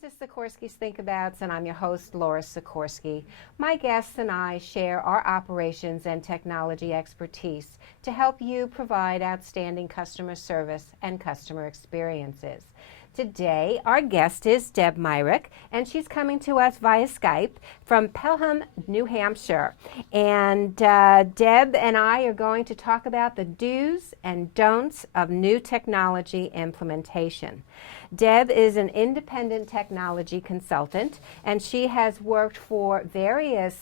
to Sikorski's Thinkabouts, and I'm your host, Laura Sikorski. My guests and I share our operations and technology expertise to help you provide outstanding customer service and customer experiences. Today, our guest is Deb Myrick, and she's coming to us via Skype from Pelham, New Hampshire. And Deb and I are going to talk about the do's and don'ts of new technology implementation. Deb is an independent technology consultant, and she has worked for various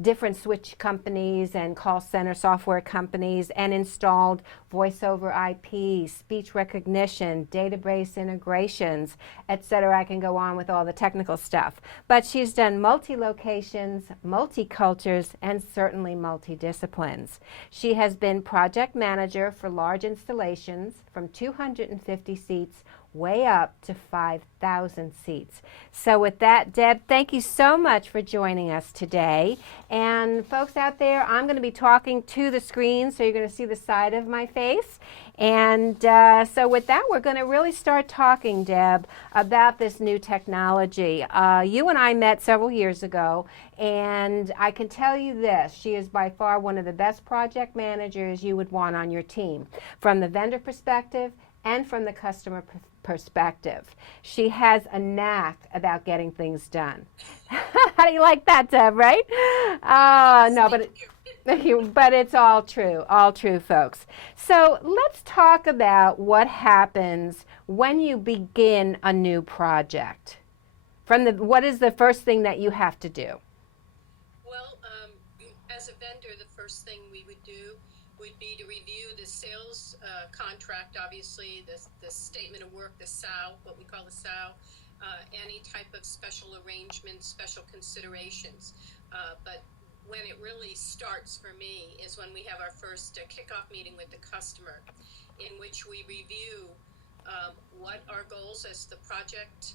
different switch companies and call center software companies and installed voice over IP, speech recognition, database integrations, etc. I can go on with all the technical stuff. But she's done multi-locations, multi-cultures, and certainly multi-disciplines. She has been project manager for large installations from 250 seats way up to 5,000 seats. So with that, Deb, thank you so much for joining us today. And folks out there, I'm going to be talking to the screen, so you're going to see the side of my face. And so with that, we're going to really start talking, Deb, about this new technology. You and I met several years ago, and I can tell you this, she is by far one of the best project managers you would want on your team, from the vendor perspective and from the customer perspective. She has a knack about getting things done. How do you like that, Deb, right? No, but it's all true, folks. So let's talk about what happens when you begin a new project. What is the first thing that you have to do? Well, as a vendor, the first thing we would do would be to review the sales contract, obviously, the statement of work, the SOW, what we call the SOW, any type of special arrangements, special considerations. But when it really starts for me is when we have our first kickoff meeting with the customer, in which we review what our goals as the project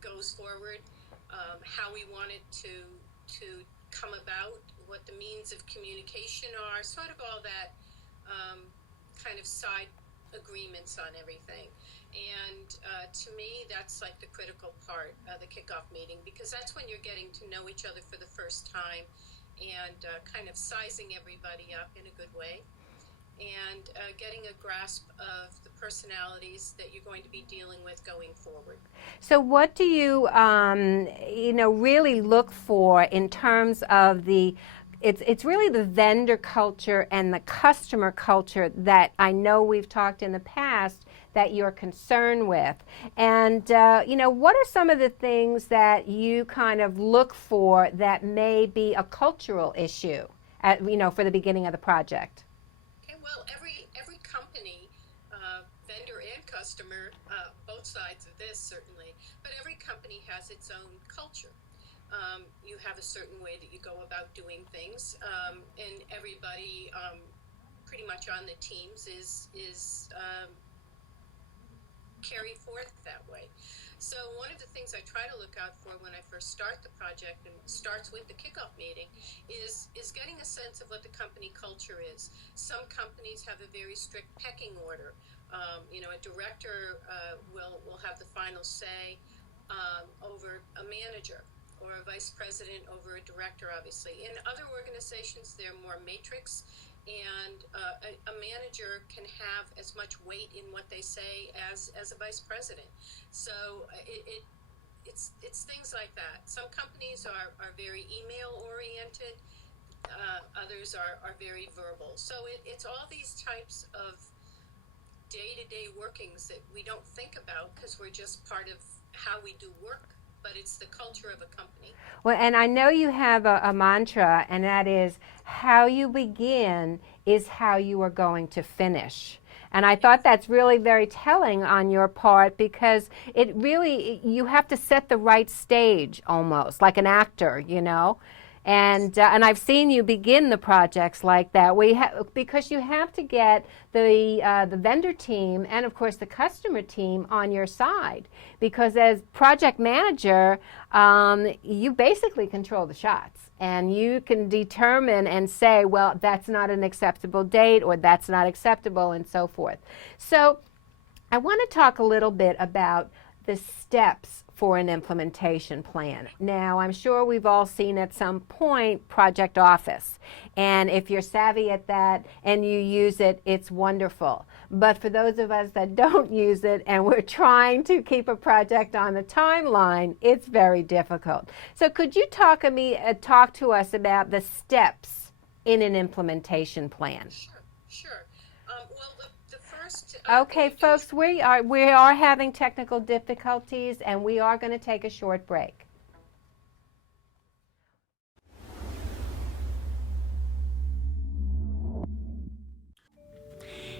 goes forward, how we want it to come about, what the means of communication are, sort of all that kind of side agreements on everything. And to me, that's like the critical part of the kickoff meeting, because that's when you're getting to know each other for the first time and kind of sizing everybody up in a good way, and getting a grasp of the personalities that you're going to be dealing with going forward. So what do you, really look for in terms of it's really the vendor culture and the customer culture that I know we've talked in the past that you're concerned with. And, what are some of the things that you kind of look for that may be a cultural issue, for the beginning of the project? Well, every company, vendor and customer, both sides of this certainly, but every company has its own culture. You have a certain way that you go about doing things, and everybody pretty much on the teams is carried forth that way. So one of the things I try to look out for when I first start the project, and it starts with the kickoff meeting, is getting a sense of what the company culture is. Some companies have a very strict pecking order. A director will have the final say over a manager, or a vice president over a director, obviously. In other organizations, they're more matrix, and a manager can have as much weight in what they say as a vice president. So it's things like that. Some companies are very email oriented, others are very verbal. So it's all these types of day-to-day workings that we don't think about because we're just part of how we do work, but it's the culture of a company. Well, and I know you have a mantra, and that is, how you begin is how you are going to finish. And I thought that's really very telling on your part, because it really, you have to set the right stage almost, like an actor, And I've seen you begin the projects like that, because you have to get the vendor team and, of course, the customer team on your side. Because as project manager, you basically control the shots. And you can determine and say, well, that's not an acceptable date, or that's not acceptable, and so forth. So I want to talk a little bit about the steps for an implementation plan. Now, I'm sure we've all seen at some point Project Office, and if you're savvy at that and you use it, it's wonderful. But for those of us that don't use it and we're trying to keep a project on the timeline, it's very difficult. So could you talk to us about the steps in an implementation plan? Sure. Well, the first. Okay, folks, we are having technical difficulties, and we are going to take a short break.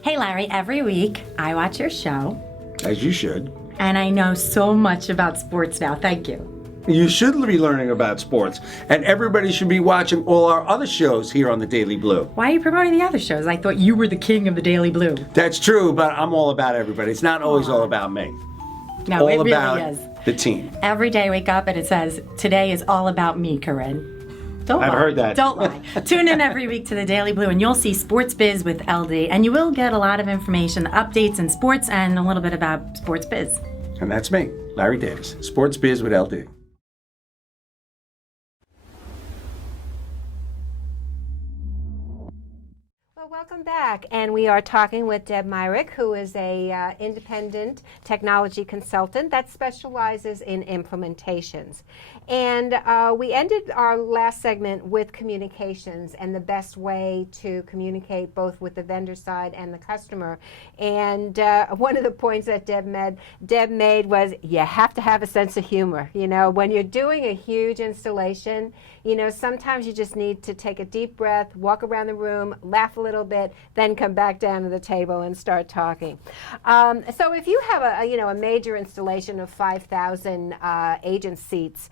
Hey Larry, every week I watch your show. As you should. And I know so much about sports now. Thank you. You should be learning about sports, and everybody should be watching all our other shows here on the Daily Blue. Why are you promoting the other shows? I thought you were the king of the Daily Blue. That's true, but I'm all about everybody. It's not always all about me. No, it really about is. The team. Every day I wake up and it says, today is all about me, Corinne. Don't I've lie. heard that. Don't lie. Tune in every week to the Daily Blue and you'll see Sports Biz with LD, and you will get a lot of information, updates in sports, and a little bit about Sports Biz. And that's me, Larry Davis, Sports Biz with LD. Welcome back, and we are talking with Deb Myrick, who is a independent technology consultant that specializes in implementations. And we ended our last segment with communications and the best way to communicate both with the vendor side and the customer. And one of the points that Deb made was you have to have a sense of humor. You know, when you're doing a huge installation, you know, sometimes you just need to take a deep breath, walk around the room, laugh a little bit, then come back down to the table and start talking. So if you have a major installation of 5,000 agent seats,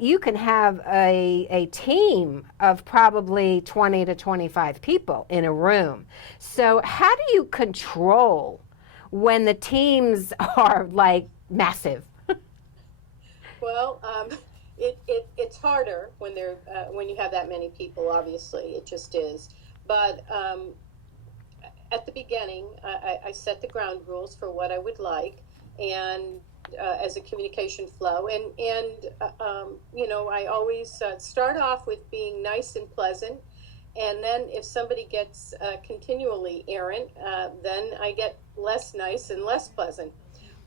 you can have a team of probably 20 to 25 people in a room. So how do you control when the teams are like massive? Well, it's harder when when you have that many people. Obviously, it just is. But at the beginning, I set the ground rules for what I would like, and as a communication flow, I always start off with being nice and pleasant, and then if somebody gets continually errant, then I get less nice and less pleasant.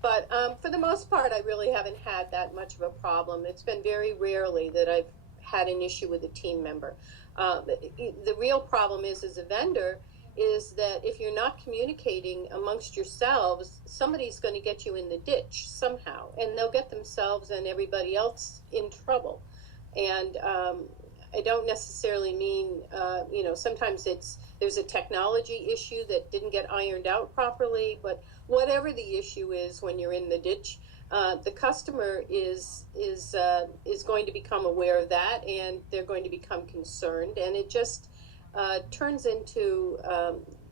But for the most part, I really haven't had that much of a problem. It's been very rarely that I've had an issue with a team member. The real problem is, as a vendor, is that if you're not communicating amongst yourselves, somebody's going to get you in the ditch somehow, and they'll get themselves and everybody else in trouble. And I don't necessarily mean, sometimes there's a technology issue that didn't get ironed out properly, but whatever the issue is when you're in the ditch, the customer is going to become aware of that, and they're going to become concerned, and it just turns into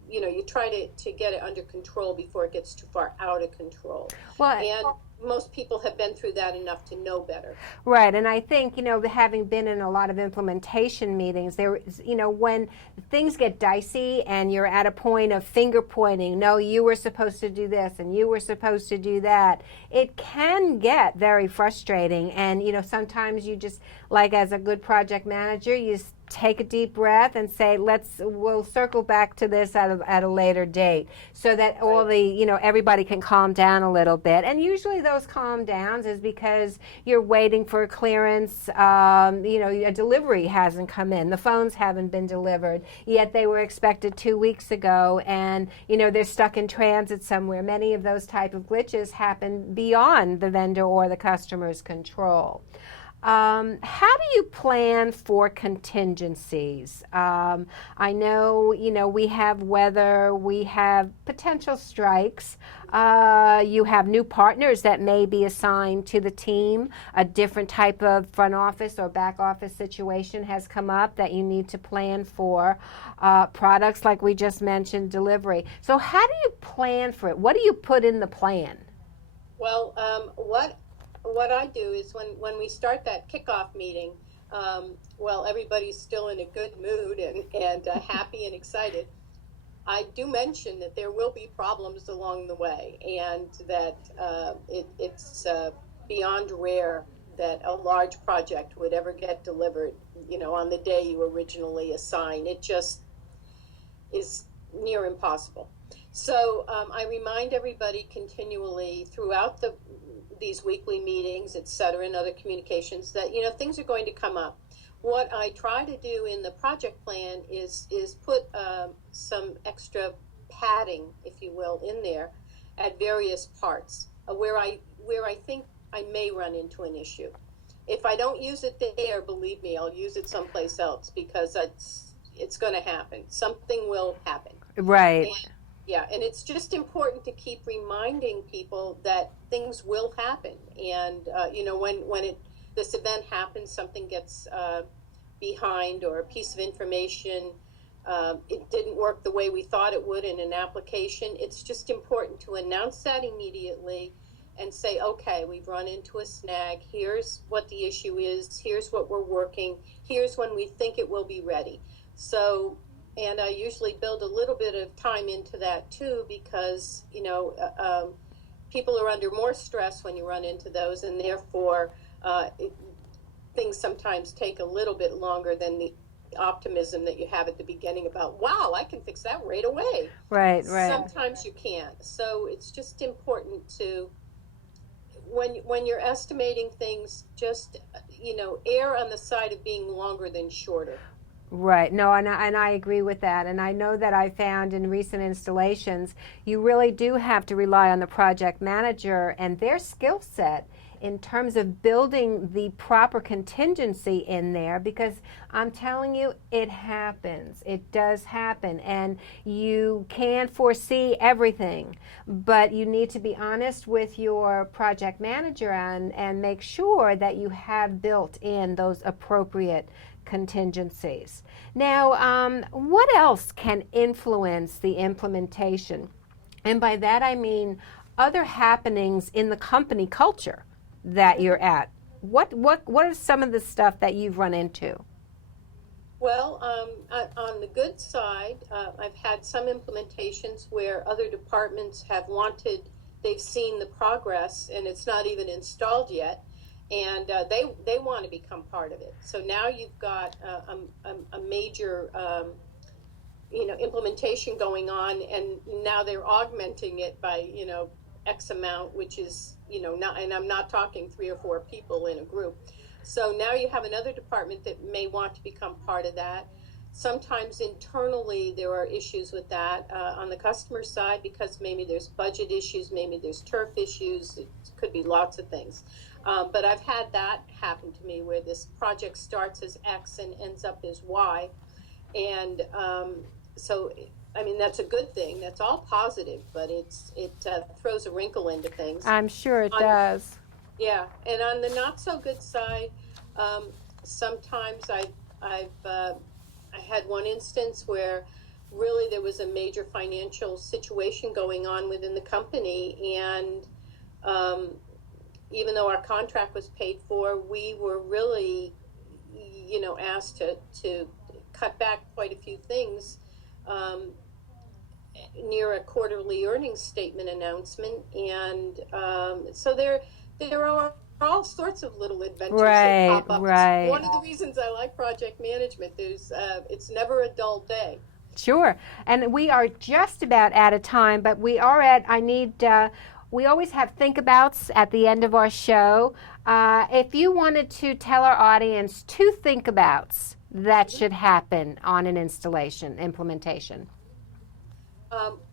you try to get it under control before it gets too far out of control. And most people have been through that enough to know better. Right, and I think, having been in a lot of implementation meetings, when things get dicey and you're at a point of finger pointing, no, you were supposed to do this and you were supposed to do that, it can get very frustrating. And, sometimes you just, like as a good project manager, you take a deep breath and say, we'll circle back to this at a later date, so that all the, everybody can calm down a little bit. And usually those calm downs is because you're waiting for a clearance, a delivery hasn't come in, the phones haven't been delivered, yet they were expected 2 weeks ago, and, they're stuck in transit somewhere. Many of those type of glitches happen beyond the vendor or the customer's control. How do you plan for contingencies? I know, we have weather, we have potential strikes. You have new partners that may be assigned to the team. A different type of front office or back office situation has come up that you need to plan for. Products like we just mentioned, delivery. So how do you plan for it? What do you put in the plan? Well, what I do is when we start that kickoff meeting, everybody's still in a good mood and happy and excited. I do mention that there will be problems along the way, and that it's beyond rare that a large project would ever get delivered, on the day you originally assign. It just is near impossible. So I remind everybody continually throughout these weekly meetings, et cetera, and other communications that, things are going to come up. What I try to do in the project plan is put some extra padding, if you will, in there at various parts where I think I may run into an issue. If I don't use it there, believe me, I'll use it someplace else, because it's going to happen. Something will happen. Right. And it's just important to keep reminding people that things will happen. And when this event happens, something gets behind, or a piece of information, it didn't work the way we thought it would in an application. It's just important to announce that immediately and say, okay, we've run into a snag. Here's what the issue is. Here's what we're working. Here's when we think it will be ready. So, and I usually build a little bit of time into that too, because, people are under more stress when you run into those, and therefore things sometimes take a little bit longer than the optimism that you have at the beginning about, wow, I can fix that right away. Right. Sometimes you can't. So it's just important to, when you're estimating things, just, err on the side of being longer than shorter. Right. No, and I agree with that. And I know that I found in recent installations, you really do have to rely on the project manager and their skill set in terms of building the proper contingency in there, because I'm telling you, it happens. It does happen, and you can't foresee everything, but you need to be honest with your project manager and make sure that you have built in those appropriate contingencies. Now, what else can influence the implementation? And by that I mean other happenings in the company culture that you're at. What are some of the stuff that you've run into? Well, on the good side, I've had some implementations where other departments have they've seen the progress, and it's not even installed yet, and they want to become part of it. So now you've got a major implementation going on, and now they're augmenting it by X amount, which is not, and I'm not talking 3 or 4 people in a group. So now you have another department that may want to become part of that. Sometimes internally there are issues with that on the customer side, because maybe there's budget issues, maybe there's turf issues, it could be lots of things. But I've had that happen to me, where this project starts as X and ends up as Y. And so, I mean, that's a good thing. That's all positive, but it throws a wrinkle into things. I'm sure it does. Yeah, and on the not so good side, sometimes I had one instance where really there was a major financial situation going on within the company, and even though our contract was paid for, we were really, asked to cut back quite a few things near a quarterly earnings statement announcement, and so there are all sorts of little adventures that pop up. Right. One of the reasons I like project management is it's never a dull day. Sure. And we are just about out of time, but we always have think-abouts at the end of our show. If you wanted to tell our audience 2 think-abouts that should happen on an implementation.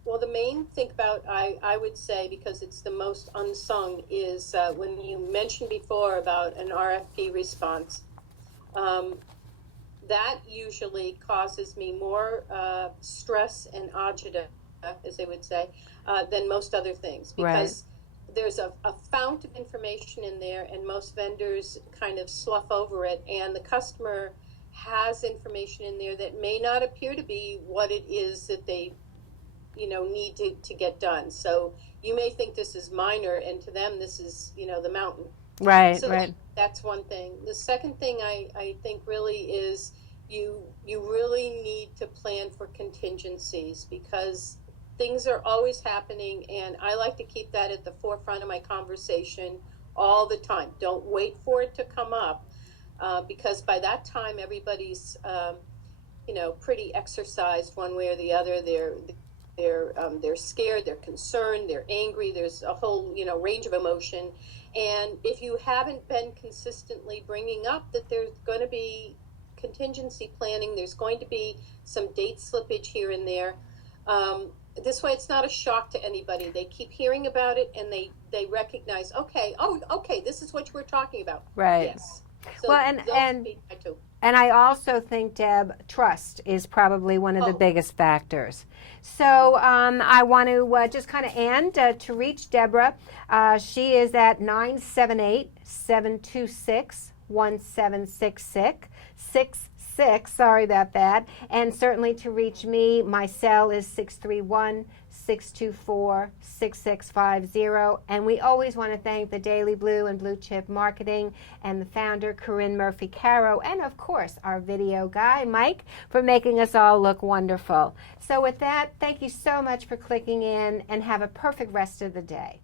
Well, the main think about, I would say, because it's the most unsung, is when you mentioned before about an RFP response. That usually causes me more stress and agita, as they would say, than most other things. Because there's a fount of information in there, and most vendors kind of slough over it, and the customer has information in there that may not appear to be what it is that they need to get done. So you may think this is minor, and to them this is the mountain. Right. So that's one thing. The second thing I think really is you really need to plan for contingencies, because things are always happening, and I like to keep that at the forefront of my conversation all the time. Don't wait for it to come up, because by that time everybody's pretty exercised one way or the other. They're scared, they're concerned, they're angry. There's a whole range of emotion, and if you haven't been consistently bringing up that there's going to be contingency planning, there's going to be some date slippage here and there. This way, it's not a shock to anybody. They keep hearing about it, and they recognize, okay, this is what you were talking about. Right. Yes. So Well, and I also think, Deb, trust is probably one of the biggest factors. So I want to just kind of end to reach Deborah. She is at 978-726-1766. Sorry about that. And certainly to reach me, my cell is 631-624-6650. And we always want to thank the Daily Blue and Blue Chip Marketing and the founder, Corinne Murphy-Caro, and of course our video guy, Mike, for making us all look wonderful. So with that, thank you so much for clicking in, and have a perfect rest of the day.